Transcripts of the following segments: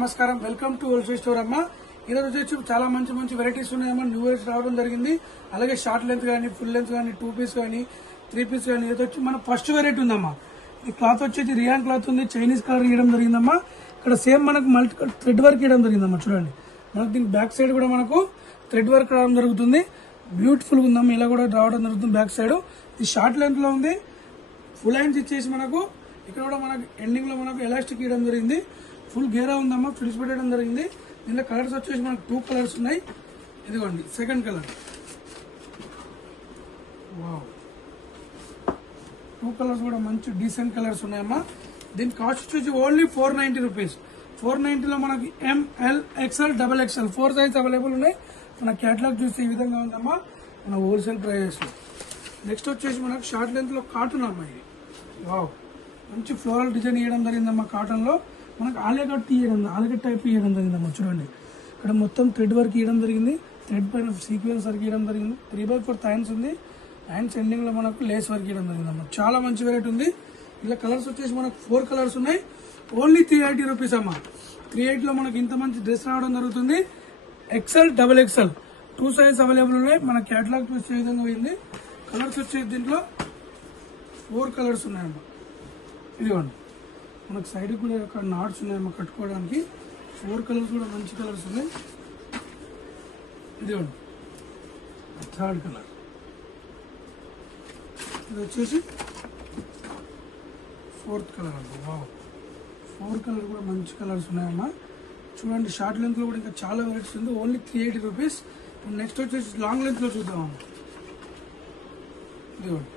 నమస్కారం welcome to wholesale store అమ్మ ఈ రోజు వచ్చి చాలా మంచి మంచి వెరైటీస్ ఉన్నాయమ్మా న్యూ ఇయర్స్ రావడం జరిగింది అలాగే షార్ట్ లెంత్ గానీ ఫుల్ లెంత్ గానీ 2 పీస్ గానీ 3 పీస్ గానీ ఇది వచ్చి మన ఫస్ట్ వెరైటీ ఉందమ్మా ఈ క్లాత్ వచ్చేసి రియాన్ క్లాత్ ఉంది చైనీస్ కలర్ ఇవ్వడం జరిగిందమ్మా ఇక్కడ సేమ్ మనకు మల్టీ థ్రెడ్ వర్క్ ఇవ్వడం జరిగిందమ్మా చూడండి మనకు దీని బ్యాక్ సైడ్ కూడా మనకు థ్రెడ్ వర్క్ రావడం జరుగుతుంది బ్యూటిఫుల్ ఉందమ్మా ఇలా కూడా రావడం జరుగుతుంది బ్యాక్ సైడ్ ఇది షార్ట్ లెంత్ లో ఉంది ఫుల్ హ్యాండ్స్ ఇచ్చేసి మనకు ఇక్కడ కూడా మనకు ఎండింగ్ లో మనకు ఎలాస్టిక్ ఇవ్వడం జరిగింది ఫుల్ గేరా ఉందమ్మా ఫ్రిడ్జ్ పెట్టడం జరిగింది దీనిలో కలర్స్ వచ్చేసి మనకు 2 కలర్స్ ఉన్నాయి ఇదిగోండి సెకండ్ కలర్ వావ్ 2 కలర్స్ కూడా మంచి డీసెంట్ కలర్స్ ఉన్నాయమ్మా దీని కాస్ట్ వచ్చేసి ఓన్లీ 490 రూపీస్ 490 లో మనకి ML XL XXL 4 size available ఉన్నాయి మన కేటలాగ్ చూస్తే ఈ విధంగా ఉందమ్మా మన హోల్సేల్ ప్రైజెస్ నెక్స్ట్ వచ్చేసి మనకు షార్ట్ లెంత్ లో కాటన్ అమ్మా ఇది వావ్ మంచి ఫ్లోరల్ డిజైన్ ఇవ్వడం జరిగిందమ్మా కాటన్ లో మనకు ఆలియాకట్ టైప్ ఇవ్వడం జరిగిందమ్మా చూడండి ఇక్కడ మొత్తం థ్రెడ్ వర్క్ ఇవ్వడం జరిగింది థ్రెడ్ పైన సీక్వెన్స్ వర్క్ ఇవ్వడం జరిగింది 3/4 హ్యాండ్స్ ఉంది హ్యాండ్స్ ఎండింగ్ లో మనకు లేస్ వర్క్ ఇవ్వడం జరిగిందమ్మా చాలా మంచి వెరైటీ ఉంది ఇలా కలర్స్ వచ్చేసి మనకు 4 కలర్స్ ఉన్నాయి ఓన్లీ 380 రూపీస్ అమ్మా 380 లో మనకి ఇంత మంచి డ్రెస్ రావడం జరుగుతుంది XL XXL 2 సైజ్ అవైలబుల్ ఉన్నాయి మన కేటలాగ్ చూసే విధంగా పోయింది కలర్స్ వచ్చేసి దీంట్లో 4 కలర్స్ ఉన్నాయమ్మా ఇదిగోండి మనకు సైడ్ కూడా ఒక నాట్స్ ఉన్నాయమ్మా కట్టుకోవడానికి 4 కలర్స్ కూడా మంచి కలర్స్ ఉన్నాయి ఇదిగోండి థర్డ్ కలర్ ఇది వచ్చేసి 4th కలర్ అమ్మా వావ్ 4 కలర్ కూడా మంచి కలర్స్ ఉన్నాయమ్మా చూడండి షార్ట్ లెంత్ లో కూడా ఇంకా చాలా వెరైటీస్ ఉంది ఓన్లీ 380 రూపీస్ నెక్స్ట్ వచ్చేసి లాంగ్ లెంత్ లో చూద్దామమ్మా ఇదిగోండి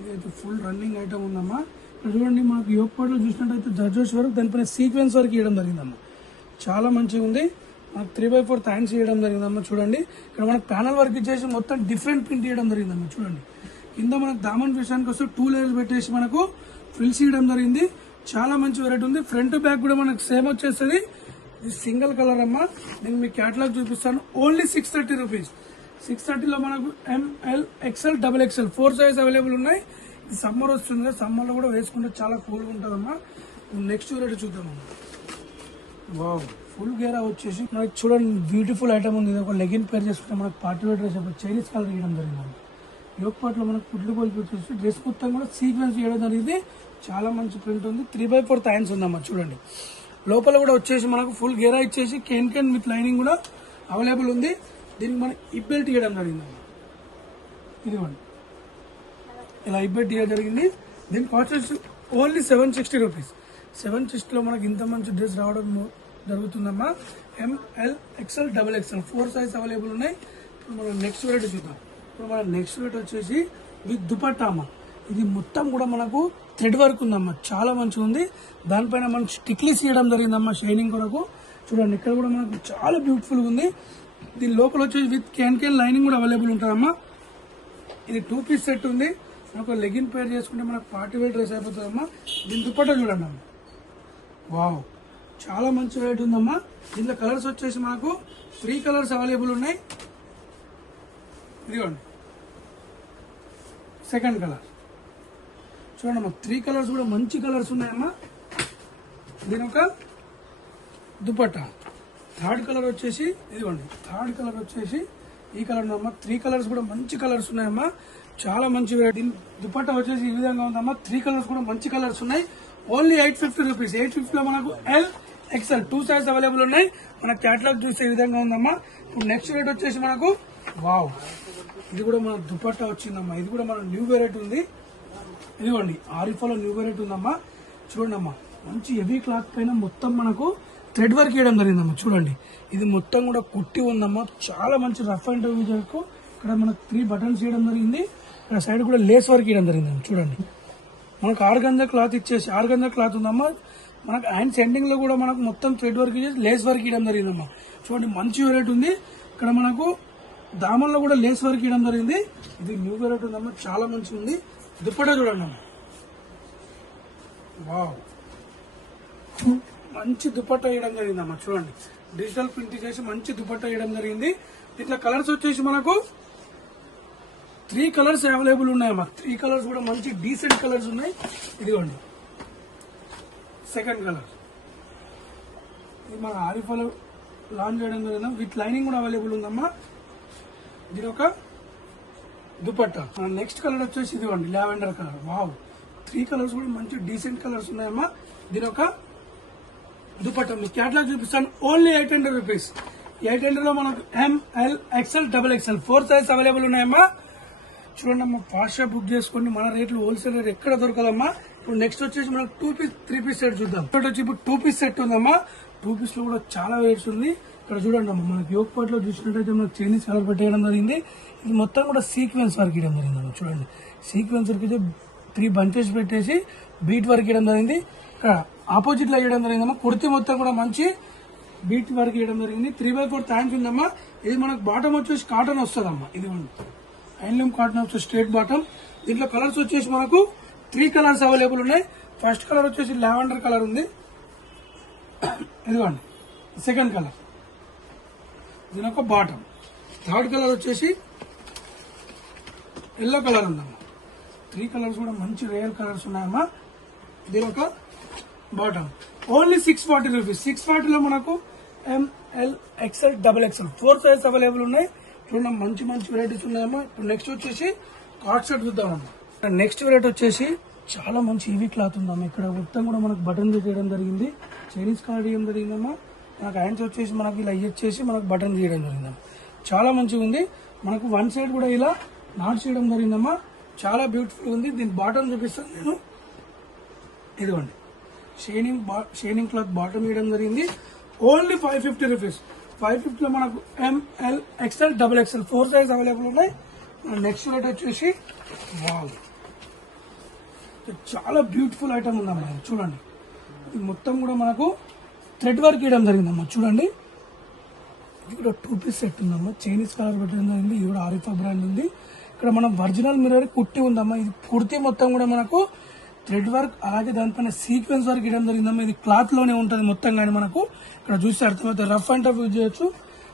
ఇదైతే ఫుల్ రన్నింగ్ ఐటమ్ ఉందమ్మా చూడండి మనకు యోగ్ పాటలు చూసినట్టయితే జర్జోష్ వరకు దానిపైన సీక్వెన్స్ వరకు ఇవ్వడం జరిగిందమ్మా చాలా మంచిగా ఉంది మనకు 3/4 హ్యాండ్స్ ఇవ్వడం జరిగిందమ్మా చూడండి ఇక్కడ మనకు ప్యానల్ వర్క్ ఇచ్చేసి మొత్తం డిఫరెంట్ ప్రింట్ ఇవ్వడం జరిగిందమ్మా చూడండి కింద మనకు దామన్ విషయానికి వస్తే 2 లేయర్స్ పెట్టేసి మనకు ఫ్రిల్స్ ఇవ్వడం జరిగింది చాలా మంచి వెరైటీ ఉంది ఫ్రంట్ బ్యాక్ కూడా మనకు సేమ్ వచ్చేస్తుంది ఇది సింగిల్ కలర్ అమ్మా నేను మీ కేటలాగ్ చూపిస్తాను ఓన్లీ 630 రూపీస్ 630 లో మనకు ML XL XXL 4 size available ఉన్నాయి ఇది సమ్మర్ వస్తుంది కదా సమ్మర్ లో కూడా వేసుకుంటే చాలా కూల్గా ఉంటుందమ్మా నెక్స్ట్ వెరైటీ చూద్దామమ్మా వావ్ ఫుల్ గేరా వచ్చేసి మనకి చూడండి బ్యూటిఫుల్ ఐటమ్ ఉంది ఇది ఒక లెగిన్ పేర్ చేసుకుంటే మనకు party wear dress Chinese colour ఇవ్వడం జరిగింది యోగ్ పాట్లో మనకు పుట్లు కోల్పోయి డ్రెస్ మొత్తం కూడా సీక్వెన్స్ ఇవ్వడం జరిగింది చాలా మంచి ప్రింట్ ఉంది 3/4 హ్యాండ్స్ ఉందమ్మా చూడండి లోపల కూడా వచ్చేసి మనకు ఫుల్ గేరా ఇచ్చేసి కేన్ విత్ లైనింగ్ కూడా అవైలబుల్ ఉంది దీనికి మనకి ఇప్ బెల్ట్ ఇవ్వడం జరిగిందమ్మా ఇదిగోండి ఇలా ఇప్ బెల్ట్ ఇవ్వడం జరిగింది దీని కాస్ట్ ఓన్లీ 760 రూపీస్ 760 లో మనకి ఇంత మంచి డ్రెస్ రావడం జరుగుతుందమ్మా ML XL XXL 4 size available ఉన్నాయి ఇప్పుడు మనం నెక్స్ట్ వెరైటీ చూద్దాం ఇప్పుడు మన నెక్స్ట్ వెరైటీ వచ్చేసి విత్ దుపట్టా అమ్మా ఇది మొత్తం కూడా మనకు థ్రెడ్ వర్క్ ఉందమ్మా చాలా మంచిగా ఉంది దానిపైన మనకు స్టిక్లీస్ ఇవ్వడం జరిగిందమ్మా షైనింగ్ కొరకు చూడండి ఇక్కడ కూడా మనకు చాలా బ్యూటిఫుల్ ఉంది దీని లోపల వచ్చేసి విత్ క్యాన్ లైనింగ్ కూడా అవైలబుల్ ఉంటుందమ్మా ఇది 2 పీస్ సెట్ ఉంది మనకు లెగిన్ పేర్ చేసుకుంటే మనకు పార్టీ వేర్ డ్రెస్ అయిపోతుందమ్మా దీని దుపట్టా చూడండి అమ్మా వావ్ చాలా మంచి వెరైటీ ఉందమ్మా దీంట్లో కలర్స్ వచ్చేసి మనకు 3 కలర్స్ అవైలబుల్ ఉన్నాయి ఇదిగోండి సెకండ్ కలర్ చూడండి అమ్మా 3 కలర్స్ కూడా మంచి కలర్స్ ఉన్నాయమ్మా దీని ఒక దుపట్టా థర్డ్ కలర్ వచ్చేసి ఇదిగోండి థర్డ్ కలర్ వచ్చేసి ఈ కలర్ ఉందమ్మా 3 కలర్స్ కూడా మంచి కలర్స్ ఉన్నాయమ్మా చాలా మంచి వెరైటీ దుపట్టా వచ్చేసి ఈ విధంగా ఉందమ్మా 3 కలర్స్ కూడా మంచి కలర్స్ ఉన్నాయి ఓన్లీ 850 రూపీస్ 850 లో మనకు L XL 2 సైజ్ అవైలబుల్ ఉన్నాయి మన కేటలాగ్ చూసే విధంగా ఉందమ్మా ఇప్పుడు నెక్స్ట్ రేట్ వచ్చేసి మనకు వావ్ ఇది కూడా మన దుపట్టా వచ్చిందమ్మా ఇది కూడా మన న్యూ వెరైటీ ఉంది ఇదిగోండి ఆరిఫాలో న్యూ వెరైటీ ఉందమ్మా చూడండి అమ్మా మంచి హెవీ క్లాత్ పైన మొత్తం మనకు థ్రెడ్ వర్క్ ఇవ్వడం జరిగిందమ్మా చూడండి ఇది మొత్తం కూడా కుట్టి ఉందమ్మా చాలా మంచి రఫ్ అండ్ టఫ్ ఇక్కడ మనకు 3 బటన్స్ ఇవ్వడం జరిగింది ఇక్కడ సైడ్ కూడా లేస్ వర్క్ ఇవ్వడం జరిగిందమ్మా చూడండి మనకు ఆర్గంజా క్లాత్ ఇచ్చేసి ఆర్గంజా క్లాత్ ఉందమ్మా మనకు హ్యాండ్స్ ఎండింగ్ లో కూడా మనకు మొత్తం థ్రెడ్ వర్క్ ఇచ్చేసి లేస్ వర్క్ ఇవ్వడం జరిగిందమ్మా చూడండి మంచి వెరైటీ ఉంది ఇక్కడ మనకు దామన్లో కూడా లేస్ వర్క్ ఇవ్వడం జరిగింది ఇది న్యూ వెరైటీ ఉందమ్మా చాలా మంచిగా ఉంది దుప్పట్టా చూడండి అమ్మా వావ్ మంచి దుపట్టా వేయడం జరిగిందమ్మా చూడండి డిజిటల్ ప్రింట్ చేసి మంచి దుపట్టా వేయడం జరిగింది ఇట్లా కలర్స్ వచ్చేసి మనకు 3 కలర్స్ అవైలబుల్ ఉన్నాయమ్మా 3 కలర్స్ కూడా మంచి డీసెంట్ కలర్స్ ఉన్నాయి ఇదిగోండి సెకండ్ కలర్ ఇది మన ఆరిఫాలో లాంచ్ చేయడం జరిగింది. విత్ లైనింగ్ కూడా అవైలబుల్ ఉందమ్మా. దీని ఒక దుపట్టా. నెక్స్ట్ కలర్ వచ్చేసి ఇదిగోండి లావెండర్ కలర్. వావ్, 3 కలర్స్ కూడా మంచి డీసెంట్ కలర్స్ ఉన్నాయమ్మా. దీని ఒక దుపట్టా మీ క్యాటలాగ్ చూపిస్తాను. Only 800 rupees. 800 లో మనకు ML XL XXL 4 size available ఉన్నాయమ్మా. చూడండి అమ్మా, ఫాస్ట్ గా బుక్ చేసుకోండి. మన రేట్లు హోల్సేల్ రేట్ ఎక్కడ దొరకదమ్మా. ఇప్పుడు నెక్స్ట్ వచ్చేసి మనకు 2 పీస్ 3 పీస్ సెట్ చూద్దాం. ఇప్పుడు 2 పీస్ సెట్ ఉందమ్మా. 2 పీస్ లో కూడా చాలా వెయిట్స్ ఉంది. ఇక్కడ చూడండి అమ్మా, మనకి యోగ్ పార్ట్ లో చూసినట్టయితే మనకు చైనీస్ కలర్ పెట్టేయడం జరిగింది. ఇది మొత్తం కూడా సీక్వెన్స్ వర్క్ ఇవ్వడం జరిగింది. చూడండి, సీక్వెన్స్ వర్క్ అయితే 3 బంచెస్ పెట్టేసి బీట్ వర్క్ ఇవ్వడం జరిగింది. ఇక్కడ ఆపోజిట్ లో ఇవ్వడం జరిగిందమ్మా. కుర్తి మొత్తం కూడా మంచి బీట్ వర్క్ ఇవ్వడం జరిగింది. 3/4 థ్యాంక్స్ ఉందమ్మా. ఇది మనకు బాటమ్ వచ్చేసి కాటన్ వస్తుందమ్మా. ఇది హ్యాండ్లూమ్ కాటన్ వచ్చేసి స్ట్రేట్ బాటమ్. దీంట్లో కలర్స్ వచ్చేసి మనకు 3 కలర్స్ అవైలబుల్ ఉన్నాయి. ఫస్ట్ కలర్ వచ్చేసి లావెండర్ కలర్ ఉంది. ఇదిగోండి సెకండ్ కలర్. దీని ఒక బాటమ్. థర్డ్ కలర్ వచ్చేసి ఎల్లో కలర్ ఉందమ్మా. 3 కలర్స్ కూడా మంచి రేర్ కలర్స్ ఉన్నాయమ్మా. దీని ఒక బాటమ్. Only 640 rupees. 640 లో మనకు ML XL XXL 4 size available ఉన్నాయి. చూడండి, మంచి మంచి వెరైటీస్ ఉన్నాయమ్మా. ఇప్పుడు నెక్స్ట్ వచ్చేసి కార్డ్ సెట్ చూద్దామమ్మా. నెక్స్ట్ వెరైటీ వచ్చేసి చాలా మంచి హెవీ క్లాత్ ఉందమ్మా. ఇక్కడ మొత్తం కూడా మనకు బటన్ చేయడం జరిగింది. చైనీస్ కార్డ్ చేయడం జరిగిందమ్మా. మనకు హ్యాండ్స్ వచ్చేసి మనకి ఇలా ఇచ్చేసి మనకు బటన్ చేయడం జరిగిందమ్మా. చాలా మంచిగా ఉంది. మనకు వన్ సైడ్ కూడా ఇలా నాట్ చేయడం జరిగిందమ్మా. చాలా బ్యూటిఫుల్ ఉంది. దీని బాటమ్ చూపిస్తాను నేను. ఇదిగోండి, షైనింగ్ క్లాత్ బాటమ్ వేయడం జరిగింది. Only 550 rupees. 550 లో మనకు ML XL XXL 4 size available ఉన్నాయి. నెక్స్ట్ రేట్ వచ్చేసి వావ్, చాలా బ్యూటిఫుల్ ఐటమ్ ఉందమ్మా. చూడండి, ఇది మొత్తం కూడా మనకు థ్రెడ్ వర్క్ వేయడం జరిగిందమ్మా. చూడండి, ఇది కూడా 2 పీస్ సెట్ ఉందమ్మా. చైనీస్ కలర్ పెట్టడం జరిగింది. ఇది కూడా ఆరిఫా బ్రాండ్ ఉంది. ఇక్కడ మనం ఒరిజినల్ మిర్రర్ కుర్తి ఉందమ్మా. ఇది కుర్తి మొత్తం కూడా మనకు థ్రెడ్ వర్క్, అలాగే దానిపైన సీక్వెన్స్ వర్క్ ఇవ్వడం జరిగిందమ్మా. ఇది క్లాత్ లోనే ఉంటుంది మొత్తం. కానీ మనకు ఇక్కడ చూస్తే అర్థమైతే రఫ్ అండ్ టఫ్ యూజ్ చేయొచ్చు.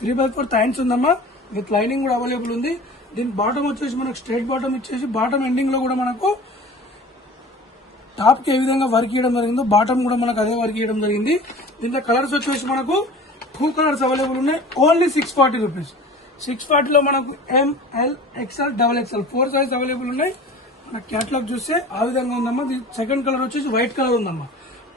3/4 థ్యాంక్స్ ఉందమ్మా. విత్ లైనింగ్ కూడా అవైలబుల్ ఉంది. దీని బాటమ్ వచ్చేసి మనకు స్ట్రైట్ బాటమ్ ఇచ్చేసి బాటమ్ ఎండింగ్ లో కూడా మనకు టాప్ కి ఏ విధంగా వర్క్ ఇవ్వడం జరిగిందో బాటమ్ కూడా మనకు అదే వర్క్ ఇవ్వడం జరిగింది. దీంట్లో కలర్స్ వచ్చేసి మనకు 2 కలర్స్ అవైలబుల్ ఉన్నాయి. Only 640 rupees. 640 లో మనకు ML XL XXL 4 size available ఉన్నాయి. మన క్యాటలాగ్ చూస్తే ఆ విధంగా ఉందమ్మా. సెకండ్ కలర్ వచ్చేసి వైట్ కలర్ ఉందమ్మా.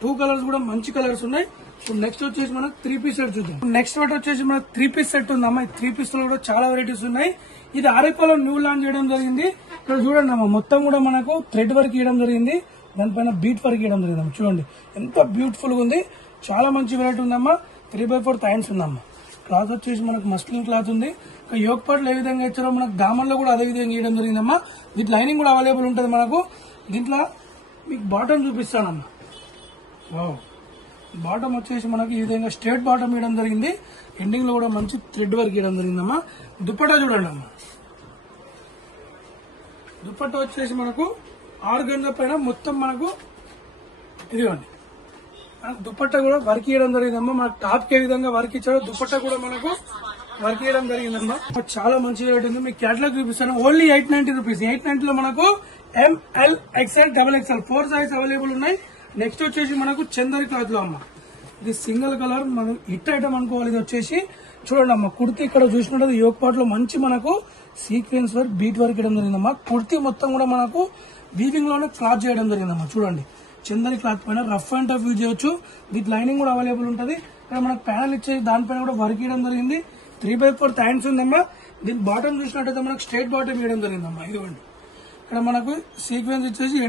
2 కలర్స్ కూడా మంచి కలర్స్ ఉన్నాయి. ఇప్పుడు నెక్స్ట్ వచ్చేసి మనకు 3 పీస్ సెట్ చూద్దాం. నెక్స్ట్ వాటి వచ్చేసి మనకు 3 పీస్ సెట్ ఉందమ్మా. ఈ 3 పీస్ లో కూడా చాలా వెరైటీస్ ఉన్నాయి. ఇది ఆరిఫాలో న్యూ లాంచ్ చేయడం జరిగింది. ఇక్కడ చూడండి అమ్మా, మొత్తం కూడా మనకు థ్రెడ్ వర్క్ ఇవ్వడం జరిగింది. దానిపైన బీట్ వర్క్ ఇవ్వడం జరిగింది. చూడండి, ఎంత బ్యూటిఫుల్ గా ఉంది. చాలా మంచి వెరైటీ ఉందమ్మా. 3/4 థ్యాంక్స్ ఉందమ్మా. క్లాత్ వచ్చేసి మనకు మస్లిన్ క్లాత్ ఉంది. యోగ్ పార్ట్లు ఏ విధంగా ఇచ్చారో మనకు దామన్లో కూడా అదే విధంగా ఇవ్వడం జరిగిందమ్మా. దీంట్లో లైనింగ్ కూడా అవైలబుల్ ఉంటుంది మనకు. దీంట్లో మీకు బాటమ్ చూపిస్తానమ్మా. వావ్, బాటమ్ వచ్చేసి మనకి ఈ విధంగా స్ట్రేట్ బాటమ్ ఇవ్వడం జరిగింది. ఎండింగ్ లో కూడా మంచి థ్రెడ్ వర్క్ ఇవ్వడం జరిగిందమ్మా. దుపట్టా చూడండి అమ్మా. దుపట్టా వచ్చేసి మనకు 6 గంటల పైన మొత్తం మనకు ఇదిగోండి. దుపట్టా కూడా వర్క్ ఇవ్వడం జరిగిందమ్మా. మనకు టాప్ కి ఏ విధంగా వర్క్ ఇచ్చారో దుపట్టా కూడా మనకు వర్క్ చేయడం జరిగిందమ్మా. చాలా మంచి రేట్ ఉంది. మీకు క్యాటలాగ్ చూపిస్తాను. Only 890 rupees. 890 లో మనకు ML XL XXL 4 size available ఉన్నాయి. నెక్స్ట్ వచ్చేసి మనకు చందరి క్లాత్ లో అమ్మా. ఇది సింగిల్ కలర్ మనం హిట్ ఐటమ్ అనుకోవాలి. ఇది వచ్చేసి చూడండి అమ్మా, కుర్తి ఇక్కడ చూసినట్టు యోగ్ పార్ట్ లో మంచి మనకు సీక్వెన్స్ వర్క్ బీట్ వర్క్ ఇవ్వడం జరిగిందమ్మా. కుర్తి మొత్తం కూడా మనకు వీవింగ్ లోనే క్లాత్ చేయడం జరిగిందమ్మా. చూడండి, చందరి క్లాత్ పైన రఫ్ అండ్ టఫ్ యూజ్ చేయొచ్చు. దీని లైనింగ్ కూడా అవైలబుల్ ఉంటుంది. ఇక్కడ మనకు ప్యానల్ ఇచ్చేసి దానిపైన కూడా వర్క్ ఇవ్వడం జరిగింది. 3/4 థ్యాంక్స్ ఉందమ్మా. దీని బాటమ్ చూసినట్టయితే మనకు స్ట్రేట్ బాటమ్ ఇవ్వడం జరిగిందమ్మా. ఇదిగోండి, ఇక్కడ మనకు సీక్వెన్స్ ఇచ్చేసి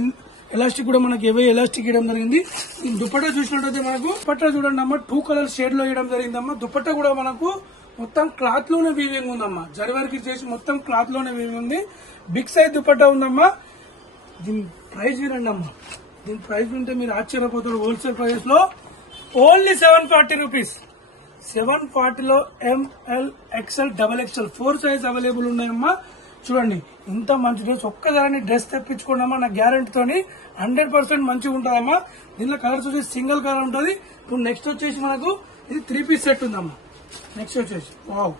ఎలాస్టిక్ కూడా మనకి ఏవో ఎలాస్టిక్ ఇవ్వడం జరిగింది. ఈ దుపట్టా చూసినట్టయితే మనకు దుపట్టా చూడండి అమ్మా, 2 కలర్ షేడ్ లో ఇవ్వడం జరిగిందమ్మా. దుపట్టా కూడా మనకు మొత్తం క్లాత్ లోనే వీవింగ్ ఉందమ్మా. జరి వర్క్ ఇచ్చేసి మొత్తం క్లాత్ లోనే వీవింగ్ ఉంది. బిగ్ సైజ్ దుపట్టా ఉందమ్మా. దీని ప్రైస్ వినండి అమ్మా. దీని ప్రైస్ ఉంటే మీరు ఆశ్చర్యపోతారు. హోల్సేల్ ప్రైస్ లో ఓన్లీ 740 రూపీస్. 740 లో ML XL XXL 4 size available ఉన్నాయమ్మా. చూడండి, ఇంత మంచి డ్రెస్ ఒక్కదాని డ్రెస్ తెప్పించుకోండమ్మా. నా గ్యారంటీతోని 100% మంచిగా ఉంటుందమ్మా. దీనిలో కలర్స్ వచ్చేసి సింగిల్ కలర్ ఉంటుంది. ఇప్పుడు నెక్స్ట్ వచ్చేసి మనకు ఇది 3 పీస్ సెట్ ఉందమ్మా. నెక్స్ట్ వచ్చేసి వావ్,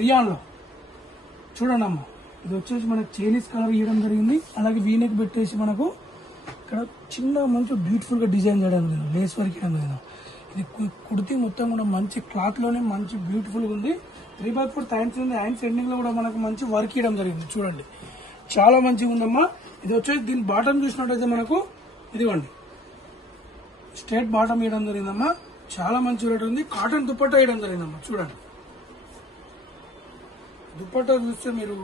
రియాన్ లో చూడండి అమ్మా. ఇది వచ్చేసి మనకు చైనీస్ కలర్ ఇవ్వడం జరిగింది. అలాగే వీనెక్ పెట్టేసి మనకు ఇక్కడ చిన్న మంచి బ్యూటిఫుల్ గా డిజైన్ చేయడం జరిగింది. లేస్ వర్క్ ఇవ్వడం జరిగింది. ఇది కుర్తీ మొత్తం కూడా మంచి క్లాత్ లోనే మంచి బ్యూటిఫుల్ గా ఉంది. 3/4 హ్యాండ్స్ ఉంది. హ్యాండ్స్ ఎండింగ్ లో కూడా మనకు మంచి వర్క్ ఇవ్వడం జరిగింది. చూడండి చాలా మంచిగా ఉందమ్మా. ఇది వచ్చేసి దీని బాటమ్ చూసినట్టయితే మనకు ఇదిగోండి స్ట్రేట్ బాటమ్ ఇవ్వడం జరిగిందమ్మా. చాలా మంచి రేట్ ఉంది. కాటన్ దుపట్టా వేయడం జరిగిందమ్మా. చూడండి దుపట్టా చూస్తే మీరు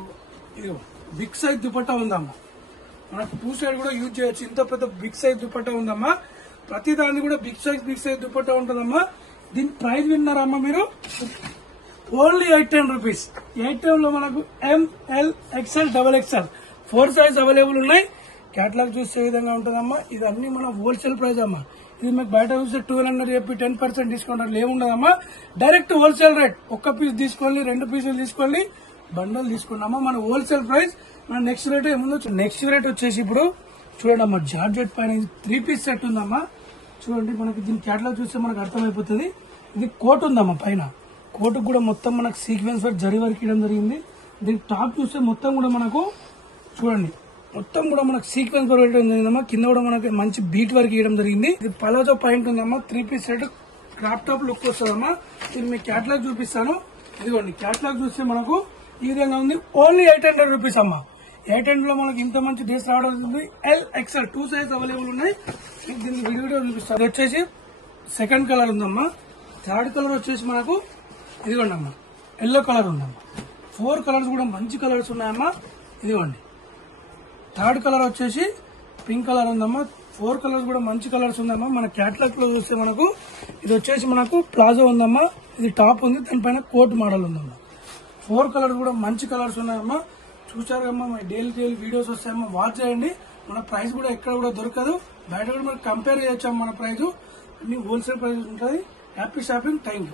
ఇది బిగ్ సైజ్ దుపట్టా ఉందమ్మా. మనకు 2 సైడ్ కూడా యూజ్ చేయొచ్చు. ఇంత పెద్ద బిగ్ సైజ్ దుపట్టా ఉందమ్మా. ప్రతి దాన్ని కూడా బిగ్ సైజ్ దుపట్టా ఉంటుందమ్మా. దీని ప్రైస్ విన్నారమ్మా మీరు ఓన్లీ 810 రూపీస్. 810 లో మనకు ML XL XXL 4 size available ఉన్నాయి. కేటలాగ్ చూసే విధంగా ఉంటుందమ్మా. ఇది అన్ని మన హోల్సేల్ ప్రైస్ అమ్మా. ఇది మీకు బయట చూస్తే 1200 చెప్పి 10% డిస్కౌంట్ అట్లా ఏముండదమ్మా. Direct wholesale rate. ఒక్క పీస్ తీసుకోండి, 2 పీసులు తీసుకోండి, బండల్ తీసుకున్నామా. మన హోల్సేల్ ప్రైస్. మన నెక్స్ట్ రేట్ ఏముందో నెక్స్ట్ రేట్ వచ్చేసి ఇప్పుడు చూడండి అమ్మా. జార్జెట్ పైన 3 పీస్ సెట్ ఉందమ్మా. చూడండి మనకి దీని కేటలాగ్ చూస్తే మనకు అర్థమైపోతుంది. ఇది కోట్ ఉందమ్మా. పైన కోట్ కూడా మొత్తం మనకు సీక్వెన్స్ వర్క్ జరీ వర్క్ ఇవ్వడం జరిగింది. దీని టాప్ చూస్తే మొత్తం కూడా మనకు చూడండి మొత్తం కూడా మనకు సీక్వెన్స్ వర్క్ ఇవ్వడం జరిగిందమ్మా. కింద కూడా మనకి మంచి బీట్ వర్క్ ఇవ్వడం జరిగింది. ఇది పలాజో పాయింట్ ఉందమ్మా. 3 piece set crop top look వస్తుందమ్మా. ఇది మీ కేటలాగ్ చూపిస్తాను. ఇదిగోండి కేటలాగ్ చూస్తే మనకు ఈ విధంగా ఉంది. ఓన్లీ 800 రూపీస్ అమ్మా. 800 లో మనకి ఇంత మంచి డ్రెస్ రావడం ఉంది. L XL 2 సైజ్ అవైలబుల్ ఉన్నాయి. దీన్ని వీడియో చూపిస్తాను. ఇది వచ్చేసి సెకండ్ కలర్ ఉందమ్మా. థర్డ్ కలర్ వచ్చేసి మనకు ఇదిగోండి అమ్మా ఎల్లో కలర్ ఉందమ్మా. 4 కలర్స్ కూడా మంచి కలర్స్ ఉన్నాయమ్మా. ఇదిగోండి థర్డ్ కలర్ వచ్చేసి పింక్ కలర్ ఉందమ్మా. 4 కలర్స్ కూడా మంచి కలర్స్ ఉందమ్మా. మన క్యాటలాగ్ లో చూస్తే మనకు ఇది వచ్చేసి మనకు ప్లాజో ఉందమ్మా. ఇది టాప్ ఉంది, దానిపైన కోట్ మోడల్ ఉందమ్మా. 4 కలర్స్ కూడా మంచి కలర్స్ ఉన్నాయమ్మా. చూసారు కమ్మా. మన డైలీ వీడియోస్ వస్తాయమ్మా. వాచ్ చేయండి. మన ప్రైస్ కూడా ఎక్కడ కూడా దొరకదు. బయట కూడా మనం కంపేర్ చేయొచ్చాము. మన ప్రైస్ అన్ని హోల్సేల్ ప్రైస్ ఉంటుంది. Happy shopping. Thank you.